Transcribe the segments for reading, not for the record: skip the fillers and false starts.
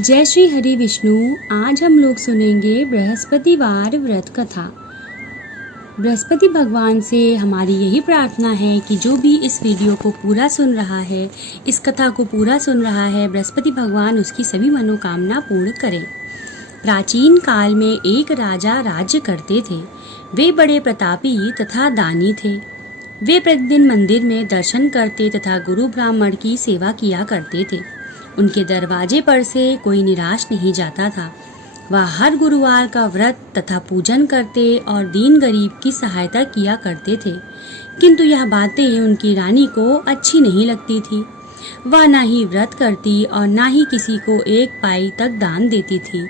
जय श्री हरि विष्णु। आज हम लोग सुनेंगे बृहस्पतिवार व्रत कथा। बृहस्पति भगवान से हमारी यही प्रार्थना है कि जो भी इस वीडियो को पूरा सुन रहा है, इस कथा को पूरा सुन रहा है, बृहस्पति भगवान उसकी सभी मनोकामना पूर्ण करें। प्राचीन काल में एक राजा राज्य करते थे। वे बड़े प्रतापी तथा दानी थे। वे प्रतिदिन मंदिर में दर्शन करते तथा गुरु ब्राह्मण की सेवा किया करते थे। उनके दरवाजे पर से कोई निराश नहीं जाता था। वह हर गुरुवार का व्रत तथा पूजन करते और दीन गरीब की सहायता किया करते थे। किंतु यह बातें उनकी रानी को अच्छी नहीं लगती थी। वह ना ही व्रत करती और ना ही किसी को एक पाई तक दान देती थी।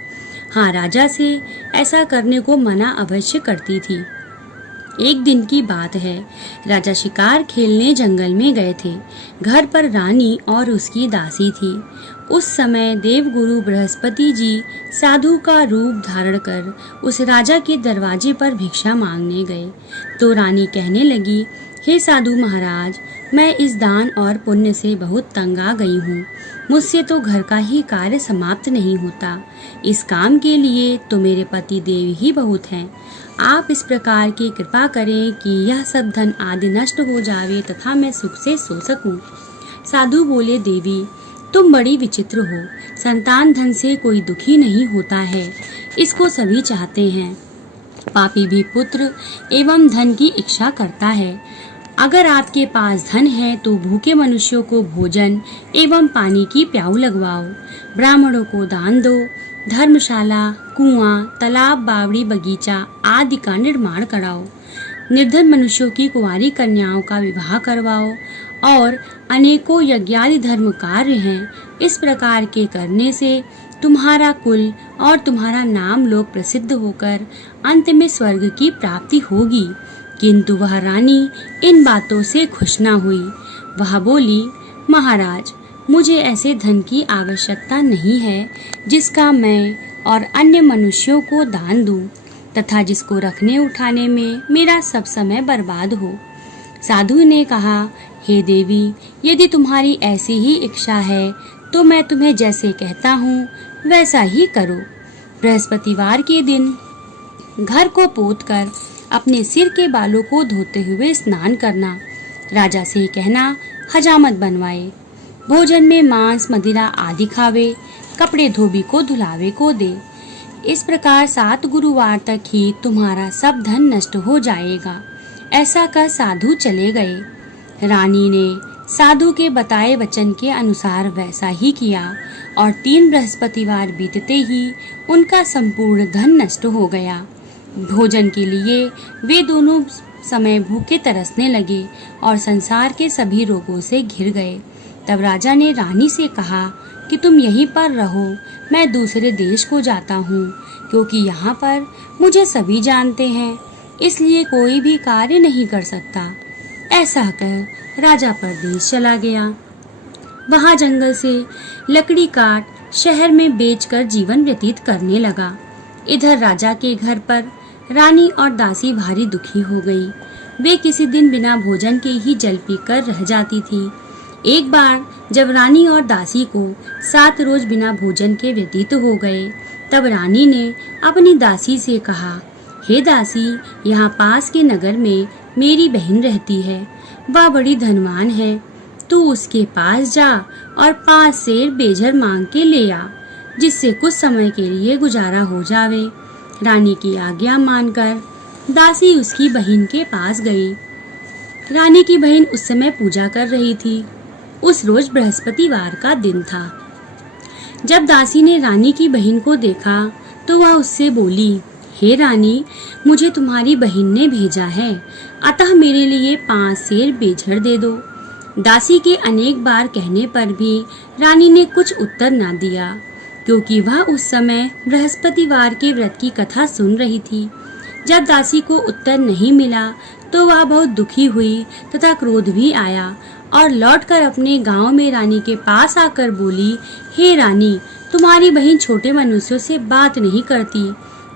हाँ, राजा से ऐसा करने को मना अवश्य करती थी। एक दिन की बात है, राजा शिकार खेलने जंगल में गए थे। घर पर रानी और उसकी दासी थी। उस समय देवगुरु बृहस्पति जी साधु का रूप धारण कर उस राजा के दरवाजे पर भिक्षा मांगने गए। तो रानी कहने लगी, हे साधु महाराज, मैं इस दान और पुण्य से बहुत तंग आ गई हूँ। मुझसे तो घर का ही कार्य समाप्त नहीं होता। इस काम के लिए तो मेरे पति देव ही बहुत हैं। आप इस प्रकार की कृपा करें कि यह सब धन आदि नष्ट हो जावे तथा मैं सुख से सो सकूं। साधु बोले, देवी तुम बड़ी विचित्र हो। संतान धन से कोई दुखी नहीं होता है, इसको सभी चाहते हैं। पापी भी पुत्र एवं धन की इच्छा करता है। अगर आपके पास धन है तो भूखे मनुष्यों को भोजन एवं पानी की प्याऊ लगवाओ, ब्राह्मणों को दान दो, धर्मशाला, कुआं, तालाब, बावड़ी, बगीचा आदि का निर्माण कराओ, निर्धन मनुष्यों की कुंवारी कन्याओं का विवाह करवाओ और अनेकों यज्ञादि धर्म कार्य हैं। इस प्रकार के करने से तुम्हारा कुल और तुम्हारा नाम लोक प्रसिद्ध होकर अंत में स्वर्ग की प्राप्ति होगी। किंतु वह रानी इन बातों से खुश न हुई। वह बोली, महाराज, मुझे ऐसे धन की आवश्यकता नहीं है जिसका मैं और अन्य मनुष्यों को दान दूं तथा जिसको रखने उठाने में मेरा सब समय बर्बाद हो। साधु ने कहा, हे देवी, यदि तुम्हारी ऐसी ही इच्छा है तो मैं तुम्हें जैसे कहता हूँ वैसा ही करो। बृहस्पतिवार के दिन घर को पोतकर अपने सिर के बालों को धोते हुए स्नान करना, राजा से कहना हजामत बनवाए, भोजन में मांस मदिरा आदि खावे, कपड़े धोबी को धुलावे को दे। इस प्रकार 7 गुरुवार तक ही तुम्हारा सब धन नष्ट हो जाएगा। ऐसा कर साधु चले गए। रानी ने साधु के बताए वचन के अनुसार वैसा ही किया और 3 बृहस्पतिवार बीतते ही उनका संपूर्ण धन नष्ट हो गया। भोजन के लिए वे दोनों समय भूखे तरसने लगे और संसार के सभी रोगों से घिर गए। तब राजा ने रानी से कहा कि तुम यहीं पर रहो, मैं दूसरे देश को जाता हूँ, क्योंकि यहाँ पर मुझे सभी जानते हैं, इसलिए कोई भी कार्य नहीं कर सकता। ऐसा कह राजा परदेश चला गया। वहाँ जंगल से लकड़ी काट शहर में बेचकर जीवन व्यतीत करने लगा। इधर राजा के घर पर रानी और दासी भारी दुखी हो गई। वे किसी दिन बिना भोजन के ही जल पीकर रह जाती थी। एक बार जब रानी और दासी को 7 रोज बिना भोजन के व्यतीत हो गए, तब रानी ने अपनी दासी से कहा, हे दासी, यहाँ पास के नगर में मेरी बहन रहती है। वह बड़ी धनवान है। तू उसके पास जा और 5 सेर बेझर मांग के ले आ, जिससे कुछ समय के लिए गुजारा हो जावे। रानी की आज्ञा मानकर दासी उसकी बहन के पास गई। रानी की बहन उस समय पूजा कर रही थी। उस रोज बृहस्पतिवार का दिन था। जब दासी ने रानी की बहन को देखा तो वह उससे बोली, हे रानी, मुझे तुम्हारी बहन ने भेजा है, अतः मेरे लिए 5 सेर बेझर दे दो। दासी के अनेक बार कहने पर भी रानी ने कुछ उत्तर न दिया, क्योंकि वह उस समय बृहस्पतिवार के व्रत की कथा सुन रही थी। जब दासी को उत्तर नहीं मिला तो वह बहुत दुखी हुई तथा क्रोध भी आया और लौटकर अपने गांव में रानी के पास आकर बोली, हे रानी, तुम्हारी बहन छोटे मनुष्यों से बात नहीं करती।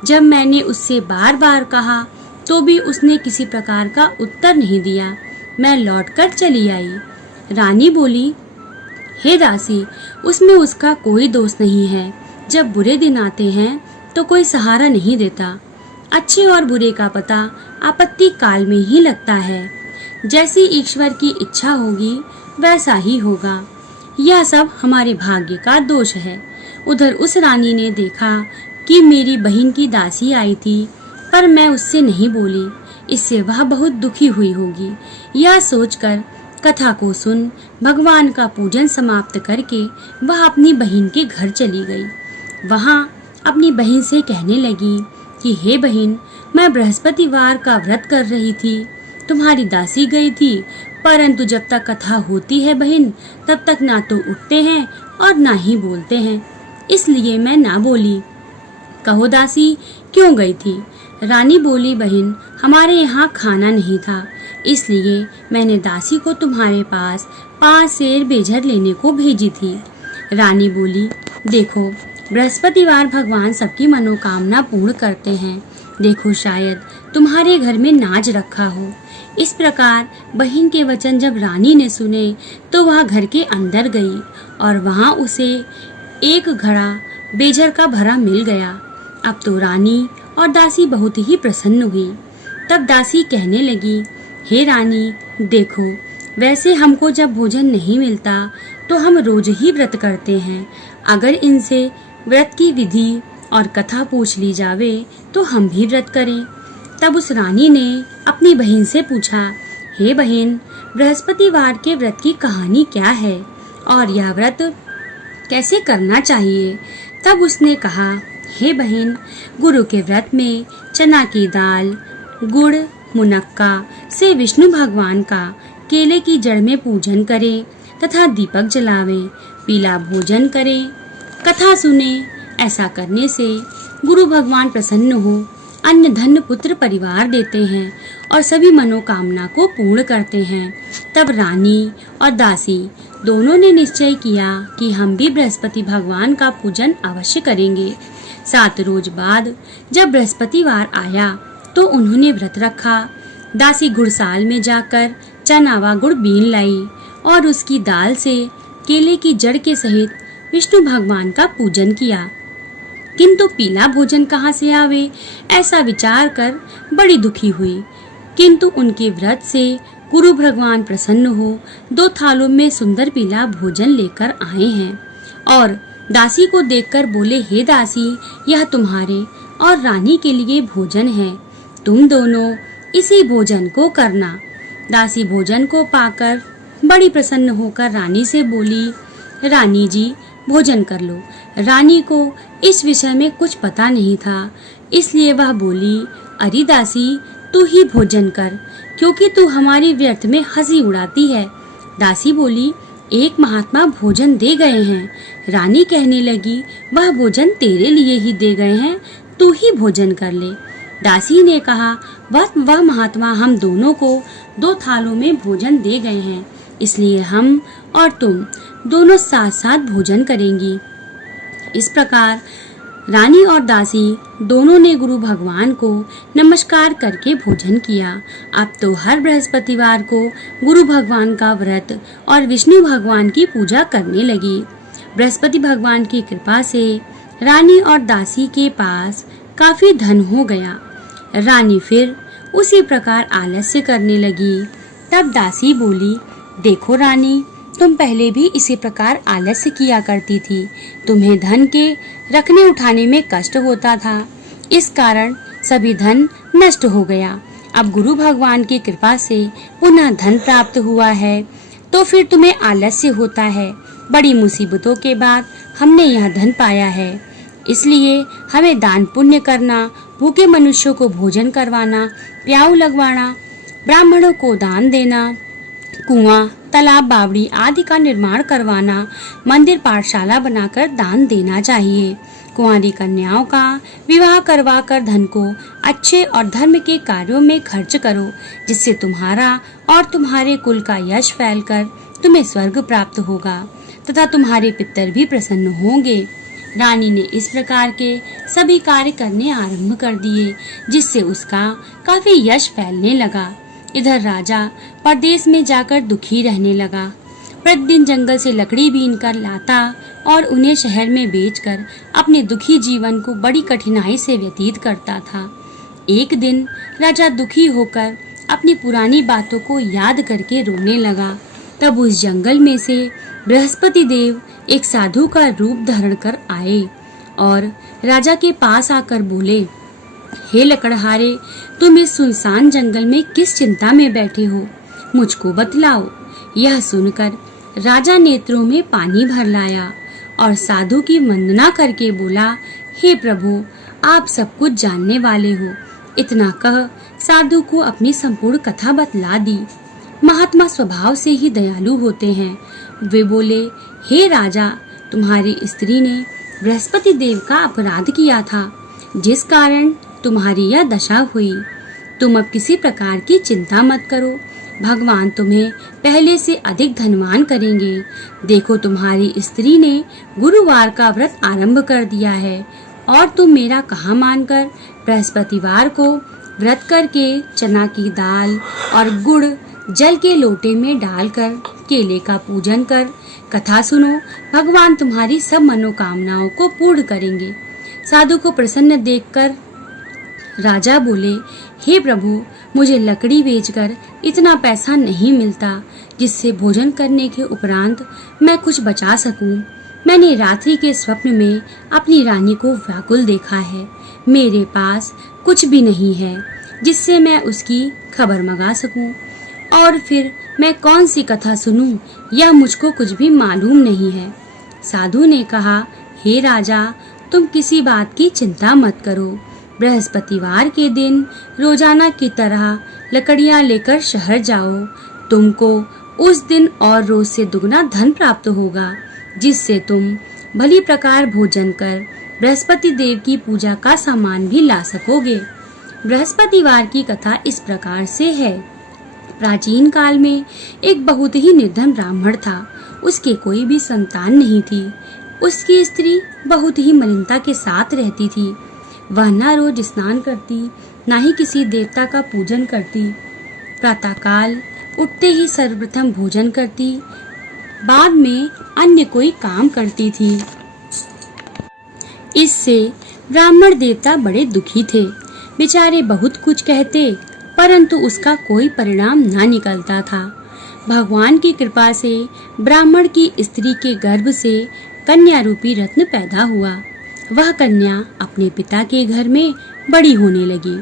जब मैंने उससे बार बार कहा तो भी उसने किसी प्रकार का उत्तर नहीं दिया। मैं लौटकर चली आई। रानी बोली, हे दासी, उसमें उसका कोई दोष नहीं है। जब बुरे दिन आते हैं तो कोई सहारा नहीं देता। अच्छे और बुरे का पता आपत्ति काल में ही लगता है। जैसी ईश्वर की इच्छा होगी वैसा ही होगा। यह सब हमारे भाग्य का दोष है। उधर उस रानी ने देखा कि मेरी बहन की दासी आई थी, पर मैं उससे नहीं बोली। इससे वह बहुत दुखी हुई होगी। यह सोचकर कथा को सुन भगवान का पूजन समाप्त करके वह अपनी बहन के घर चली गई। वहां अपनी बहन से कहने लगी कि हे बहन, मैं बृहस्पतिवार का व्रत कर रही थी। तुम्हारी दासी गई थी, परंतु जब तक कथा होती है बहन, तब तक ना तो उठते हैं और ना ही बोलते हैं, इसलिए मैं ना बोली। कहो दासी, क्यों गई थी? रानी बोली, बहन, हमारे यहाँ खाना नहीं था, इसलिए मैंने दासी को तुम्हारे पास 5 सेर बेझर लेने को भेजी थी। रानी बोली, देखो, बृहस्पतिवार भगवान सबकी मनोकामना पूर्ण करते हैं। देखो, शायद तुम्हारे घर में नाज रखा हो। इस प्रकार बहन के वचन जब रानी ने सुने तो वह घर के अंदर गई और वहां उसे एक घड़ा बेझर का भरा मिल गया। अब तो रानी और दासी बहुत ही प्रसन्न हुई। तब दासी कहने लगी, हे रानी, देखो, वैसे हमको जब भोजन नहीं मिलता तो हम रोज ही व्रत करते हैं। अगर इनसे व्रत की विधि और कथा पूछ ली जावे तो हम भी व्रत करें। तब उस रानी ने अपनी बहन से पूछा, हे बहन, बृहस्पतिवार के व्रत की कहानी क्या है और यह व्रत कैसे करना चाहिए? तब उसने कहा, हे बहन, गुरु के व्रत में चना की दाल, गुड़, मुनक्का से विष्णु भगवान का केले की जड़ में पूजन करें तथा दीपक जलावें, पीला भोजन करें, कथा सुने। ऐसा करने से गुरु भगवान प्रसन्न हो अन्न धन पुत्र परिवार देते हैं और सभी मनोकामना को पूर्ण करते हैं। तब रानी और दासी दोनों ने निश्चय किया कि हम भी बृहस्पति भगवान का पूजन अवश्य करेंगे। 7 रोज बाद जब बृहस्पतिवार आया तो उन्होंने व्रत रखा। दासी गुड़साल में जाकर चना व गुड़ बीन लाई और उसकी दाल से केले की जड़ के सहित विष्णु भगवान का पूजन किया। किंतु पीला भोजन कहाँ से आवे, ऐसा विचार कर बड़ी दुखी हुई। किंतु उनके व्रत से गुरु भगवान प्रसन्न हो 2 थालों में सुंदर पीला भोजन लेकर आए हैं और दासी को देखकर बोले, हे दासी, यह तुम्हारे और रानी के लिए भोजन है, तुम दोनों इसी भोजन को करना। दासी भोजन को पाकर बड़ी प्रसन्न होकर रानी से बोली, रानी जी, भोजन कर लो। रानी को इस विषय में कुछ पता नहीं था, इसलिए वह बोली, अरे दासी, तू ही भोजन कर, क्योंकि तू हमारी व्यर्थ में हंसी उड़ाती है। दासी बोली, एक महात्मा भोजन दे गए हैं। रानी कहने लगी, वह भोजन तेरे लिए ही दे गए हैं, तू ही भोजन कर ले। दासी ने कहा, वह महात्मा हम दोनों को 2 थालों में भोजन दे गए हैं, इसलिए हम और तुम दोनों साथ साथ भोजन करेंगी। इस प्रकार रानी और दासी दोनों ने गुरु भगवान को नमस्कार करके भोजन किया। अब तो हर बृहस्पतिवार को गुरु भगवान का व्रत और विष्णु भगवान की पूजा करने लगी। बृहस्पति भगवान की कृपा से रानी और दासी के पास काफी धन हो गया। रानी फिर उसी प्रकार आलस्य करने लगी। तब दासी बोली, देखो रानी, तुम पहले भी इसी प्रकार आलस्य किया करती थी। तुम्हें धन के रखने उठाने में कष्ट होता था, इस कारण सभी धन नष्ट हो गया। अब गुरु भगवान की कृपा से पुनः धन प्राप्त हुआ है, तो फिर तुम्हें आलस्य होता है। बड़ी मुसीबतों के बाद हमने यह धन पाया है, इसलिए हमें दान पुण्य करना, भूखे मनुष्यों को भोजन करवाना, प्याऊ लगवाना, ब्राह्मणों को दान देना, कुआं, तालाब, बावड़ी आदि का निर्माण करवाना, मंदिर, पाठशाला बनाकर दान देना चाहिए। कुंवारी कन्याओं का विवाह करवाकर धन को अच्छे और धर्म के कार्यों में खर्च करो, जिससे तुम्हारा और तुम्हारे कुल का यश फैलकर तुम्हें स्वर्ग प्राप्त होगा तथा तुम्हारे पितर भी प्रसन्न होंगे। रानी ने इस प्रकार के सभी कार्य करने आरंभ कर दिए, जिससे उसका काफी यश फैलने लगा। इधर राजा परदेश में जाकर दुखी रहने लगा। प्रतिदिन जंगल से लकड़ी बीन कर लाता और उन्हें शहर में बेचकर अपने दुखी जीवन को बड़ी कठिनाई से व्यतीत करता था। एक दिन राजा दुखी होकर अपनी पुरानी बातों को याद करके रोने लगा। तब उस जंगल में से बृहस्पति देव एक साधु का रूप धारण कर आए और राजा के पास आकर बोले, हे लकड़हारे, तुम इस सुनसान जंगल में किस चिंता में बैठे हो, मुझको बतलाओ। यह सुनकर राजा नेत्रों में पानी भर लाया और साधु की वंदना करके बोला, हे प्रभु, आप सब कुछ जानने वाले हो। इतना कह साधु को अपनी संपूर्ण कथा बतला दी। महात्मा स्वभाव से ही दयालु होते हैं। वे बोले, हे राजा, तुम्हारी स्त्री ने बृहस्पति देव का अपराध किया था, जिस कारण तुम्हारी यह दशा हुई। तुम अब किसी प्रकार की चिंता मत करो, भगवान तुम्हें पहले से अधिक धनवान करेंगे। देखो, तुम्हारी स्त्री ने गुरुवार का व्रत आरंभ कर दिया है और तुम मेरा कहा मानकर बृहस्पतिवार को व्रत करके चना की दाल और गुड़ जल के लोटे में डालकर केले का पूजन कर कथा सुनो। भगवान तुम्हारी सब मनोकामनाओं को पूर्ण करेंगे। साधु को प्रसन्न देखकर राजा बोले, हे प्रभु, मुझे लकड़ी बेचकर इतना पैसा नहीं मिलता जिससे भोजन करने के उपरांत मैं कुछ बचा सकूं। मैंने रात्रि के स्वप्न में अपनी रानी को व्याकुल देखा है। मेरे पास कुछ भी नहीं है जिससे मैं उसकी खबर मंगा सकूं, और फिर मैं कौन सी कथा सुनूं, यह मुझको कुछ भी मालूम नहीं है। साधु ने कहा, हे राजा, तुम किसी बात की चिंता मत करो। बृहस्पतिवार के दिन रोजाना की तरह लकड़ियां लेकर शहर जाओ। तुमको उस दिन और रोज से दुगना धन प्राप्त होगा, जिससे तुम भली प्रकार भोजन कर बृहस्पति देव की पूजा का सामान भी ला सकोगे। बृहस्पतिवार की कथा इस प्रकार से है। प्राचीन काल में एक बहुत ही निर्धन ब्राह्मण था। उसके कोई भी संतान नहीं थी। उसकी स्त्री बहुत ही मलिनता के साथ रहती थी। वह न रोज स्नान करती, न ही किसी देवता का पूजन करती। प्रातःकाल उठते ही सर्वप्रथम भोजन करती, बाद में अन्य कोई काम करती थी। इससे ब्राह्मण देवता बड़े दुखी थे। बेचारे बहुत कुछ कहते, परंतु उसका कोई परिणाम न निकलता था। भगवान की कृपा से ब्राह्मण की स्त्री के गर्भ से कन्या रूपी रत्न पैदा हुआ। वह कन्या अपने पिता के घर में बड़ी होने लगी।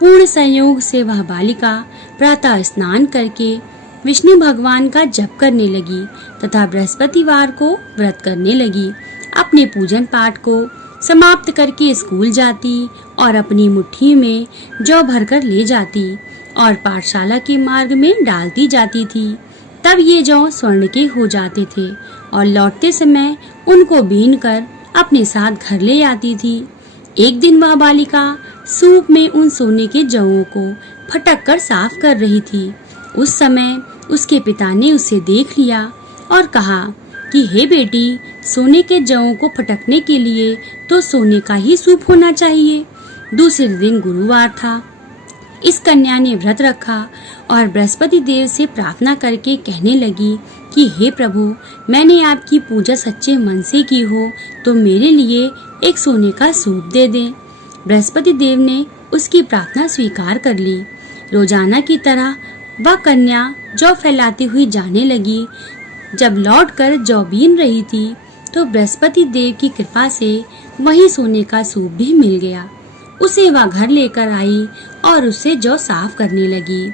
पूर्ण संयोग से वह बालिका प्रातः स्नान करके विष्णु भगवान का जप करने लगी तथा बृहस्पतिवार को व्रत करने लगी। अपने पूजन पाठ को समाप्त करके स्कूल जाती और अपनी मुट्ठी में जौ भरकर ले जाती और पाठशाला के मार्ग में डालती जाती थी। तब ये जौ स्वर्ण के हो जाते थे और लौटते समय उनको बीन कर अपने साथ घर ले आती थी। एक दिन वह बालिका सूप में उन सोने के जौओं को फटक कर साफ कर रही थी। उस समय उसके पिता ने उसे देख लिया और कहा कि हे बेटी, सोने के जौओं को फटकने के लिए तो सोने का ही सूप होना चाहिए। दूसरे दिन गुरुवार था। इस कन्या ने व्रत रखा और बृहस्पति देव से प्रार्थना करके कहने लगी कि हे प्रभु, मैंने आपकी पूजा सच्चे मन से की हो तो मेरे लिए एक सोने का सूप दे दें। बृहस्पति देव ने उसकी प्रार्थना स्वीकार कर ली। रोजाना की तरह वह कन्या जौ फैलाती हुई जाने लगी। जब लौटकर जौ बीन रही थी तो बृहस्पति देव की कृपा से वही सोने का सूप भी मिल गया। उसे वह घर लेकर आई और उसे जौ साफ करने लगी,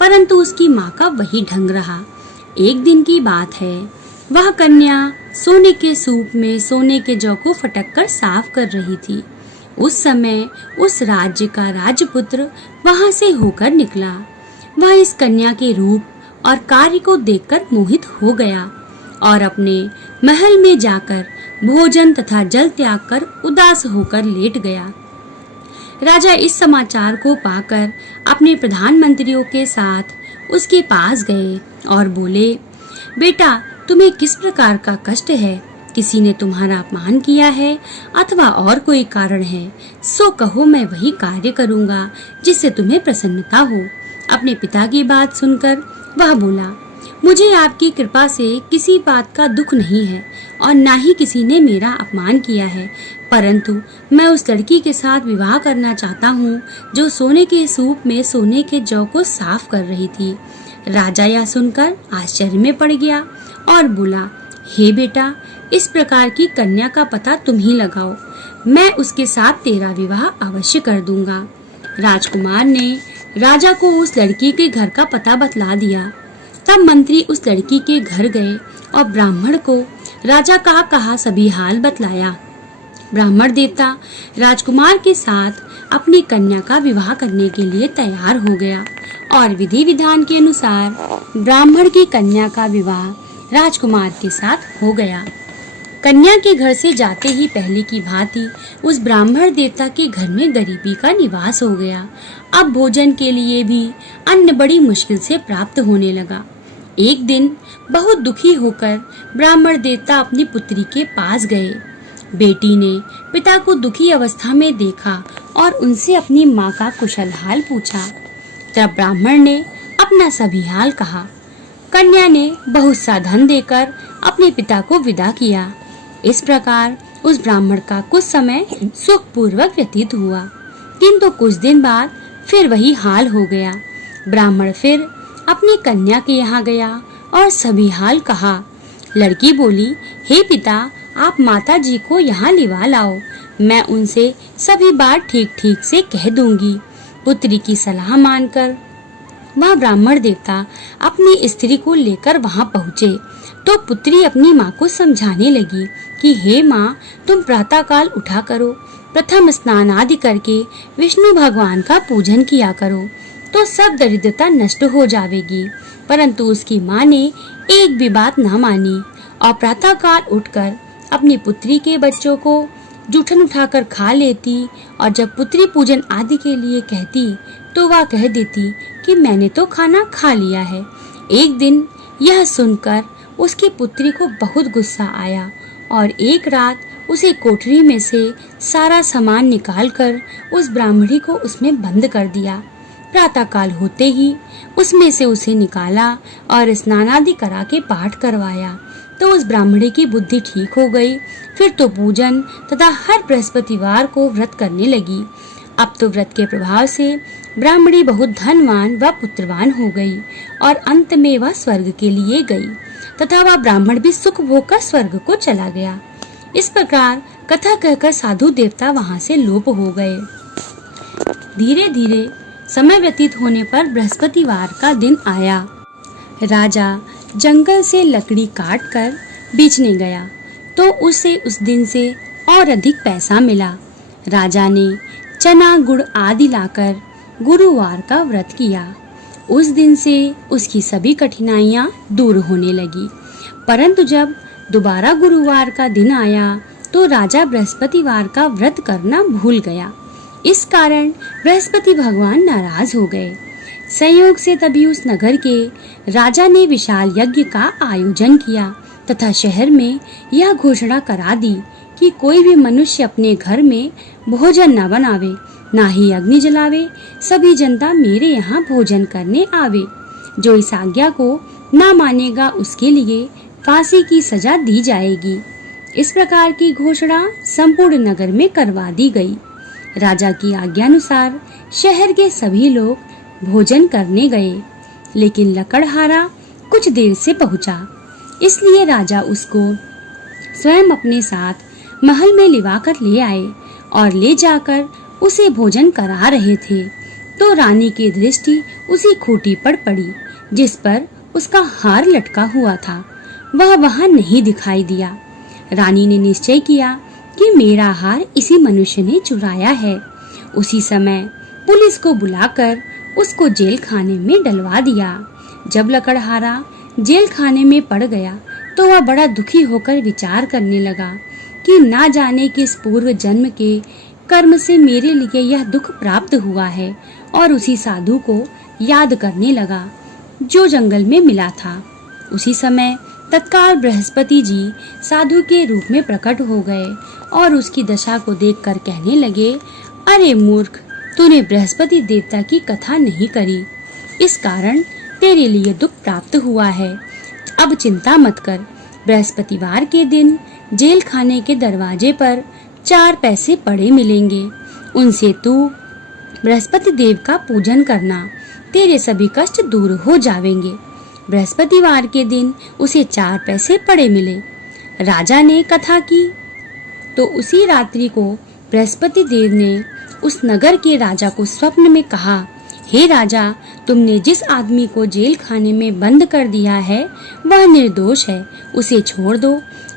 परंतु उसकी माँ का वही ढंग रहा। एक दिन की बात है, वह कन्या सोने के सूप में सोने के जौ को फटक कर साफ कर रही थी। उस समय उस राज्य का राजपुत्र वहां से होकर निकला। वह इस कन्या के रूप और कार्य को देखकर मोहित हो गया और अपने महल में जाकर भोजन तथा जल त्याग कर उदास होकर लेट गया। राजा इस समाचार को पाकर अपने प्रधानमंत्रियों के साथ उसके पास गए और बोले, बेटा, तुम्हें किस प्रकार का कष्ट है? किसी ने तुम्हारा अपमान किया है अथवा और कोई कारण है? सो कहो, मैं वही कार्य करूंगा जिससे तुम्हें प्रसन्नता हो। अपने पिता की बात सुनकर वह बोला, मुझे आपकी कृपा से किसी बात का दुख नहीं है और ना ही किसी ने मेरा अपमान किया है, परंतु मैं उस लड़की के साथ विवाह करना चाहता हूँ जो सोने के सूप में सोने के जौ को साफ कर रही थी। राजा यह सुनकर आश्चर्य में पड़ गया और बोला, हे बेटा, इस प्रकार की कन्या का पता तुम ही लगाओ, मैं उसके साथ तेरा विवाह अवश्य कर दूंगा। राजकुमार ने राजा को उस लड़की के घर का पता बतला दिया। तब मंत्री उस लड़की के घर गए और ब्राह्मण को राजा का कहा सभी हाल बतलाया। ब्राह्मण देवता राजकुमार के साथ अपनी कन्या का विवाह करने के लिए तैयार हो गया और विधि विधान के अनुसार ब्राह्मण की कन्या का विवाह राजकुमार के साथ हो गया। कन्या के घर से जाते ही पहले की भांति उस ब्राह्मण देवता के घर में गरीबी का निवास हो गया। अब भोजन के लिए भी अन्न बड़ी मुश्किल से प्राप्त होने लगा। एक दिन बहुत दुखी होकर ब्राह्मण देवता अपनी पुत्री के पास गए। बेटी ने पिता को दुखी अवस्था में देखा और उनसे अपनी माँ का कुशल हाल पूछा। तब ब्राह्मण ने अपना सभी हाल कहा। कन्या ने बहुत सा धन देकर अपने पिता को विदा किया। इस प्रकार उस ब्राह्मण का कुछ समय सुखपूर्वक व्यतीत हुआ, किंतु कुछ दिन बाद फिर वही हाल हो गया। ब्राह्मण फिर अपनी कन्या के यहाँ गया और सभी हाल कहा। लड़की बोली, हे पिता, आप माता जी को यहाँ लिवा लाओ, मैं उनसे सभी बात ठीक ठीक से कह दूंगी। पुत्री की सलाह मानकर वह ब्राह्मण देवता अपनी स्त्री को लेकर वहाँ पहुँचे तो पुत्री अपनी माँ को समझाने लगी कि हे माँ, तुम प्रातः काल उठा करो, प्रथम स्नान आदि करके विष्णु भगवान का पूजन किया करो तो सब दरिद्रता नष्ट हो जाएगी। परंतु उसकी माँ ने एक भी बात न मानी और प्रातः काल उठकर अपनी पुत्री के बच्चों को जूठन उठाकर खा लेती और जब पुत्री पूजन आदि के लिए कहती तो वह कह देती कि मैंने तो खाना खा लिया है। एक दिन यह सुनकर उसकी पुत्री को बहुत गुस्सा आया और एक रात उसे कोठरी में से सारा सामान निकालकर उस ब्राह्मणी को उसमें बंद कर दिया। प्रातः काल होते ही उसमें से उसे निकाला और स्नान आदि करा के पाठ करवाया तो उस ब्राह्मणी की बुद्धि ठीक हो गई। फिर तो पूजन तथा हर बृहस्पतिवार को व्रत करने लगी। अब तो व्रत के प्रभाव से ब्राह्मणी बहुत धनवान व पुत्रवान हो गई और अंत में वह स्वर्ग के लिए गई तथा वह ब्राह्मण भी सुख भोग कर स्वर्ग को चला गया। इस प्रकार कथा कहकर साधु देवता वहां से लोप हो गए। धीरे धीरे समय व्यतीत होने पर बृहस्पतिवार का दिन आया। राजा जंगल से लकड़ी काट कर बेचने गया तो उसे उस दिन से और अधिक पैसा मिला। राजा ने चना गुड़ आदि लाकर गुरुवार का व्रत किया। उस दिन से उसकी सभी कठिनाइयां दूर होने लगी। परंतु जब दोबारा गुरुवार का दिन आया तो राजा बृहस्पतिवार का व्रत करना भूल गया। इस कारण बृहस्पति भगवान नाराज हो गए। संयोग से तभी उस नगर के राजा ने विशाल यज्ञ का आयोजन किया तथा शहर में यह घोषणा करा दी कि कोई भी मनुष्य अपने घर में भोजन न बनावे, ना ही अग्नि जलावे, सभी जनता मेरे यहाँ भोजन करने आवे। जो इस आज्ञा को न मानेगा उसके लिए फांसी की सजा दी जाएगी। इस प्रकार की घोषणा संपूर्ण नगर में करवा दी गई। राजा की आज्ञानुसार शहर के सभी लोग भोजन करने गए, लेकिन लकड़हारा कुछ देर से पहुंचा, इसलिए राजा उसको स्वयं अपने साथ महल में लिवाकर ले आए और ले जाकर उसे भोजन करा रहे थे तो रानी की दृष्टि उसी खूंटी पर पड़ी जिस पर उसका हार लटका हुआ था। वह वहां नहीं दिखाई दिया। रानी ने निश्चय किया कि मेरा हार इसी मनुष्य ने चुराया है। उसी समय पुलिस को बुलाकर उसको जेल खाने में डलवा दिया। जब लकड़हारा जेल खाने में पड़ गया तो वह बड़ा दुखी होकर विचार करने लगा कि ना जाने किस पूर्व जन्म के कर्म से मेरे लिए यह दुख प्राप्त हुआ है, और उसी साधु को याद करने लगा जो जंगल में मिला था। उसी समय तत्काल बृहस्पति जी साधु के रूप में प्रकट हो गए और उसकी दशा को देखकर कहने लगे, अरे मूर्ख, तूने बृहस्पति देवता की कथा नहीं करी, इस कारण तेरे लिए दुख प्राप्त हुआ है। अब चिंता मत कर। बृहस्पतिवार के दिन जेल खाने के दरवाजे पर 4 पैसे पड़े मिलेंगे। उनसे तू बृहस्पति देव का पूजन करना, तेरे सभी कष्ट दूर हो जाएंगे। बृहस्पतिवार के दिन उसे 4 पैसे पड़े मिले। राजा ने कथा की तो उसी रात्रि को बृहस्पति देव ने उस नगर के राजा को स्वप्न में कहा, हे राजा, तुमने जिस आदमी को जेल खाने में बंद कर दिया है वह निर्दोष है, उसे छोड़ दो।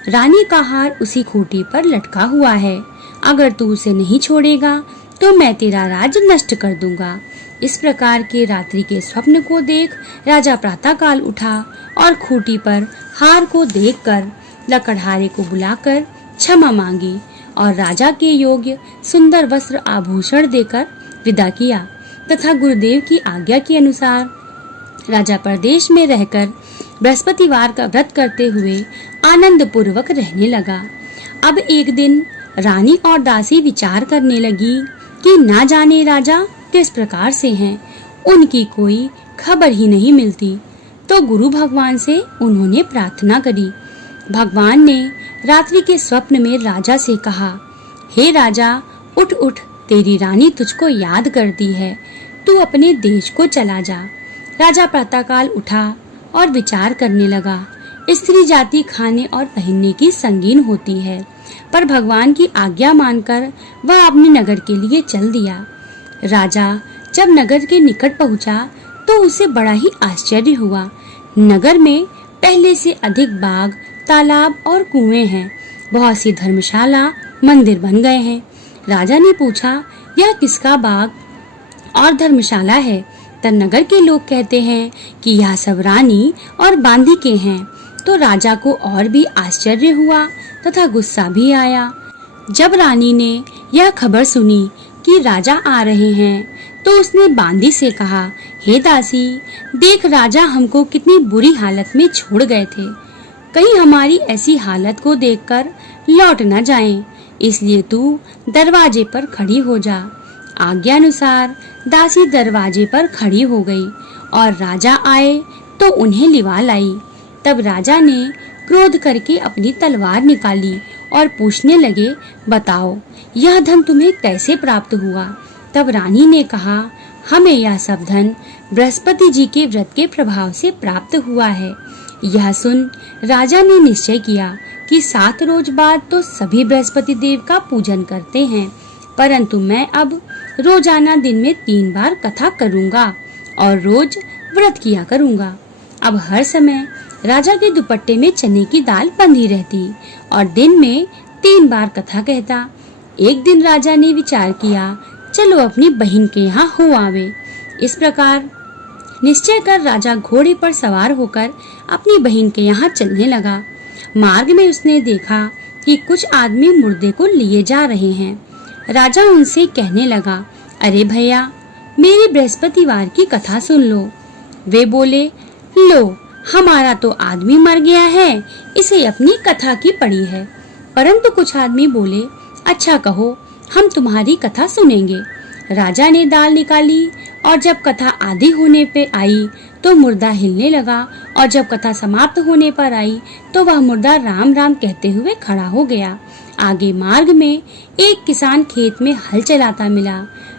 रानी का हार उसी खूंटी पर लटका हुआ है। अगर तू उसे नहीं छोड़ेगा तो मैं तेरा राज नष्ट कर दूंगा। इस प्रकार के रात्रि के स्वप्न को देख राजा प्रातःकाल उठा और खूंटी पर हार को देखकर लकड़हारे को बुलाकर क्षमा मांगी और राजा के योग्य सुंदर वस्त्र आभूषण देकर विदा किया तथा गुरुदेव की आज्ञा के अनुसार राजा प्रदेश में रहकर बृहस्पतिवार का व्रत करते हुए आनंद पूर्वक रहने लगा। अब एक दिन रानी और दासी विचार करने लगी कि ना जाने राजा किस प्रकार से हैं, उनकी कोई खबर ही नहीं मिलती। तो गुरु भगवान से उन्होंने प्रार्थना करी। भगवान ने रात्रि के स्वप्न में राजा से कहा, हे राजा, उठ उठ, तेरी रानी तुझको याद करती है, तू अपने देश को चला जा। राजा प्रातःकाल उठा और विचार करने लगा। स्त्री जाति खाने और पहनने की संगीन होती है, पर भगवान की आज्ञा मानकर वह अपने नगर के लिए चल दिया। राजा जब नगर के निकट पहुंचा तो उसे बड़ा ही आश्चर्य हुआ। नगर में पहले से अधिक बाग, तालाब और कुएं हैं। बहुत सी धर्मशाला, मंदिर बन गए हैं। राजा ने पूछा, यह किसका बाग और धर्मशाला है? तब नगर के लोग कहते हैं कि यह सब रानी और बांदी के हैं। तो राजा को और भी आश्चर्य हुआ तथा गुस्सा भी आया। जब रानी ने यह खबर सुनी कि राजा आ रहे हैं तो उसने बांदी से कहा, हे दासी, देख राजा हमको कितनी बुरी हालत में छोड़ गए थे, कहीं हमारी ऐसी हालत को देखकर लौट न जाएं, इसलिए तू दरवाजे पर खड़ी हो जा। आज्ञानुसार दासी दरवाजे पर खड़ी हो गई और राजा आए तो उन्हें लिवा लाई। तब राजा ने क्रोध करके अपनी तलवार निकाली और पूछने लगे, बताओ यह धन तुम्हें कैसे प्राप्त हुआ? तब रानी ने कहा, हमें यह सब धन बृहस्पति जी के व्रत के प्रभाव से प्राप्त हुआ है। यह सुन राजा ने निश्चय किया कि 7 रोज बाद तो सभी बृहस्पति देव का पूजन करते हैं, परंतु मैं अब रोजाना दिन में 3 बार कथा करूंगा और रोज व्रत किया करूंगा। अब हर समय राजा के दुपट्टे में चने की दाल बंधी रहती और दिन में 3 बार कथा कहता। एक दिन राजा ने विचार किया, चलो अपनी बहन के यहाँ हो आवे। इस प्रकार निश्चय कर राजा घोड़े पर सवार होकर अपनी बहन के यहाँ चलने लगा। मार्ग में उसने देखा कि कुछ आदमी मुर्दे को लिए जा रहे हैं। राजा उनसे कहने लगा, अरे भैया, मेरी बृहस्पतिवार की कथा सुन लो। वे बोले, लो, हमारा तो आदमी मर गया है, इसे अपनी कथा की पड़ी है। परंतु कुछ आदमी बोले, अच्छा कहो, हम तुम्हारी कथा सुनेंगे। राजा ने दाल निकाली और जब कथा आधी होने पे आई तो मुर्दा हिलने लगा और जब कथा समाप्त होने पर आई तो वह मुर्दा राम राम कहते हुए खड़ा हो गया। आगे मार्ग में एक किसान खेत में हल चलाता मिला।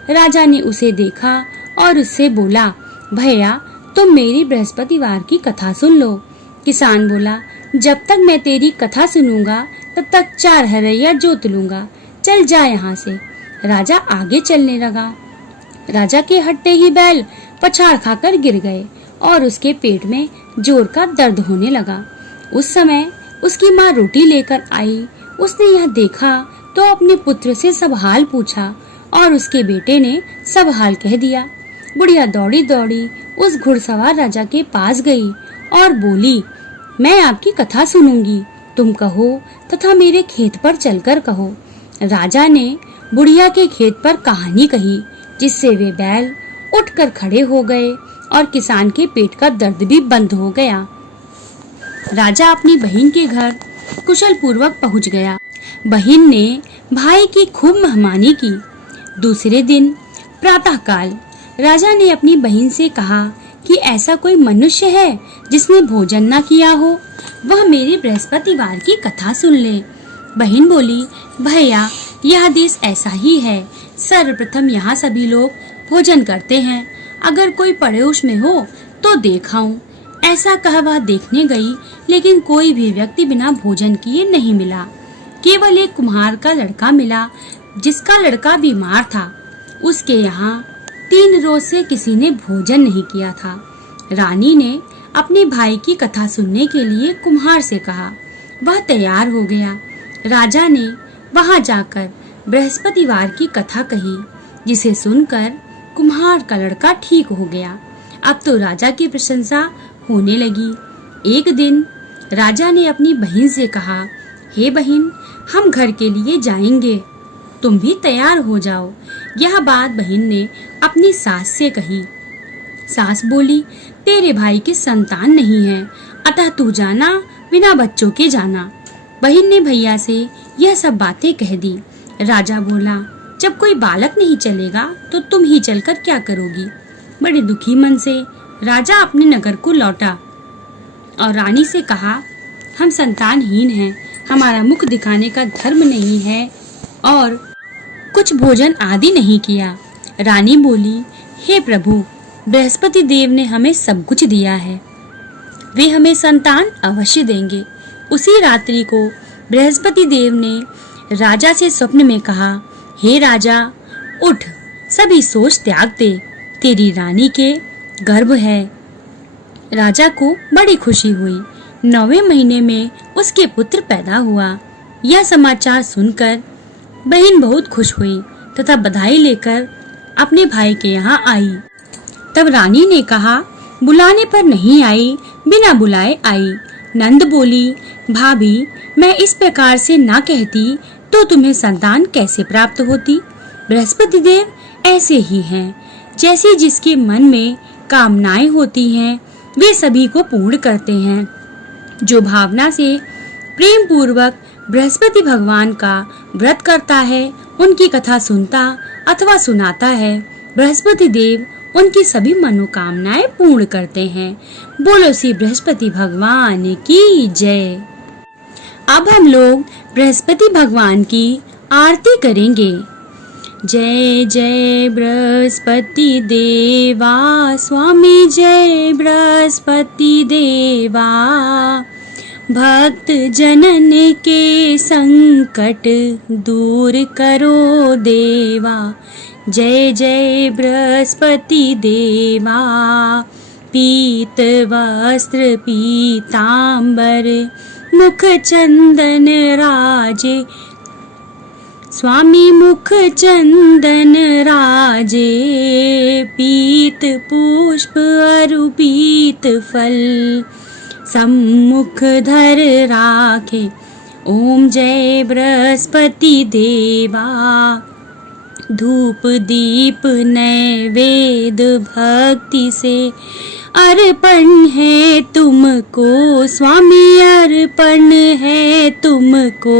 राजा ने उसे देखा और उससे बोला, भैया, तुम मेरी बृहस्पतिवार की कथा सुन लो। किसान बोला, जब तक मैं तेरी कथा सुनूंगा तब तक 4 हरैया जोत लूंगा, चल जा यहाँ से। राजा आगे चलने लगा। राजा के हटते ही बैल पछाड़ खाकर गिर गए और उसके पेट में जोर का दर्द होने लगा। उस समय उसकी माँ रोटी लेकर आई। उसने यह देखा तो अपने पुत्र से सब हाल पूछा और उसके बेटे ने सब हाल कह दिया। बुढ़िया दौड़ी दौड़ी उस घुड़सवार राजा के पास गई और बोली, मैं आपकी कथा सुनूंगी, तुम कहो तथा मेरे खेत पर चलकर कहो। राजा ने बुढ़िया के खेत पर कहानी कही, जिससे वे बैल उठकर खड़े हो गए और किसान के पेट का दर्द भी बंद हो गया। राजा अपनी बहन के घर कुशल पूर्वक पहुंच गया। बहन ने भाई की खूब मेहमानी की। दूसरे दिन प्रातःकाल राजा ने अपनी बहन से कहा, कि ऐसा कोई मनुष्य है जिसने भोजन ना किया हो, वह मेरे बृहस्पतिवार की कथा सुन ले। बहन बोली, भैया यह देश ऐसा ही है, सर्वप्रथम यहाँ सभी लोग भोजन करते हैं, अगर कोई पड़ोस में हो तो देखाऊं। ऐसा कह वह देखने गई, लेकिन कोई भी व्यक्ति बिना भोजन किए नहीं मिला। केवल एक कुम्हार का लड़का मिला, जिसका लड़का बीमार था। उसके यहाँ 3 रोज से किसी ने भोजन नहीं किया था। रानी ने अपने भाई की कथा सुनने के लिए कुम्हार से कहा। वह तैयार हो गया। राजा ने वहां जाकर बृहस्पतिवार की कथा कही, जिसे सुनकर कुम्हार का लड़का ठीक हो गया। अब तो राजा की प्रशंसा होने लगी। एक दिन राजा ने अपनी बहन से कहा, हे बहन, हम घर के लिए जाएंगे, तुम भी तैयार हो जाओ। यह बात बहन ने अपनी सास से कही। सास बोली, तेरे भाई के संतान नहीं है, अतः तू जाना, बिना बच्चों के जाना। बहन ने भैया से यह सब बातें कह दी। राजा बोला, जब कोई बालक नहीं चलेगा तो तुम ही चलकर क्या करोगी। बड़े दुखी मन से राजा अपने नगर को लौटा और रानी से कहा, हम संतानहीन हैं, हमारा मुख दिखाने का धर्म नहीं है और कुछ भोजन आदि नहीं किया। रानी बोली, हे प्रभु, बृहस्पति देव ने हमें सब कुछ दिया है, वे हमें संतान अवश्य देंगे। उसी रात्रि को बृहस्पति देव ने राजा से स्वप्न में कहा, हे राजा, उठ, सभी सोच त्याग दे, तेरी रानी के गर्भ है। राजा को बड़ी खुशी हुई। 9वें महीने में उसके पुत्र पैदा हुआ। यह समाचार सुनकर बहन बहुत खुश हुई तथा बधाई लेकर अपने भाई के यहाँ आई। तब रानी ने कहा, बुलाने पर नहीं आई, बिना बुलाए आई। नंद बोली, भाभी, मैं इस प्रकार से ना कहती तो तुम्हें संतान कैसे प्राप्त होती। बृहस्पति देव ऐसे ही हैं, जैसे जिसके मन में कामनाएं होती हैं वे सभी को पूर्ण करते हैं। जो भावना से प्रेम पूर्वक बृहस्पति भगवान का व्रत करता है, उनकी कथा सुनता अथवा सुनाता है, बृहस्पति देव उनकी सभी मनोकामनाएं पूर्ण करते हैं। बोलो श्री बृहस्पति भगवान की जय। अब हम लोग बृहस्पति भगवान की आरती करेंगे। जय जय बृहस्पति देवा, स्वामी जय बृहस्पति देवा, भक्त जनन के संकट दूर करो देवा। जय जय बृहस्पति देवा, पीत वस्त्र पीतांबर, मुख चंदन राजे, स्वामी मुख चंदन राजे, पीत पुष्प अरु पीत फल, सम्मुख धर राखे। ओम जय बृहस्पति देवा, धूप दीप नैवेद्य भक्ति से अर्पण है तुमको, स्वामी अर्पण है तुमको,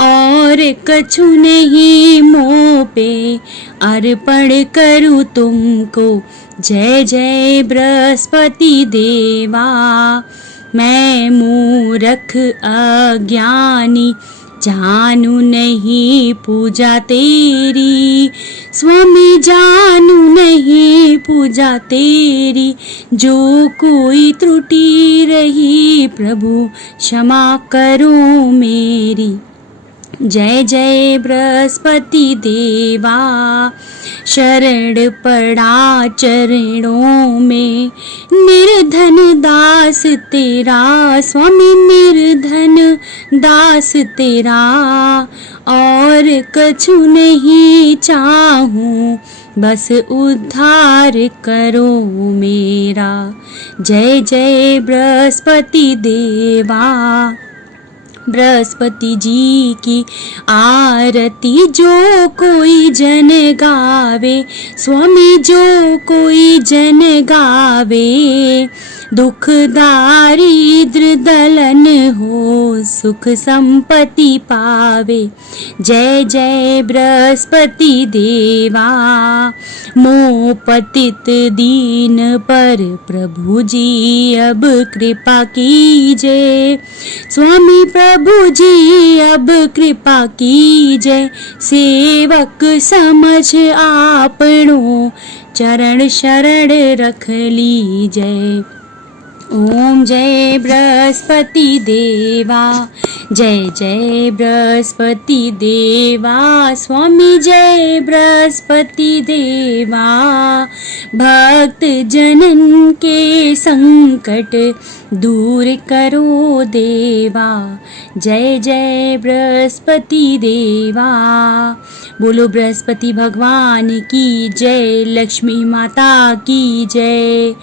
और कछु नहीं मोह पे अर्पण करूँ तुमको। जय जय बृहस्पति देवा, मैं मूर्ख अज्ञानी जानू नहीं पूजा तेरी, स्वामी जानू नहीं पूजा तेरी, जो कोई त्रुटि रही प्रभु क्षमा करो मेरी। जय जय बृहस्पति देवा, शरण पड़ा चरणों में, निर्धन दास तेरा, स्वामी निर्धन दास तेरा, और कछु नहीं चाहूं बस उद्धार करो मेरा। जय जय बृहस्पति देवा, बृहस्पति जी की आरती जो कोई जन गावे, स्वामी जो कोई जन गावे, दुख दारिद्र दलन हो, सुख संपत्ति पावे। जय जय बृहस्पति देवा, मोह पतित दीन पर प्रभु जी अब कृपा कीजिए। स्वामी प्रभु जी अब कृपा कीजिए, सेवक समझ आपनो चरण शरण रख लीजिए। ओम जय बृहस्पति देवा, जय जय बृहस्पति देवा, स्वामी जय बृहस्पति देवा। भक्त जनन के संकट दूर करो देवा, जय जय बृहस्पति देवा। बोलो बृहस्पति भगवान की जय, लक्ष्मी माता की जय,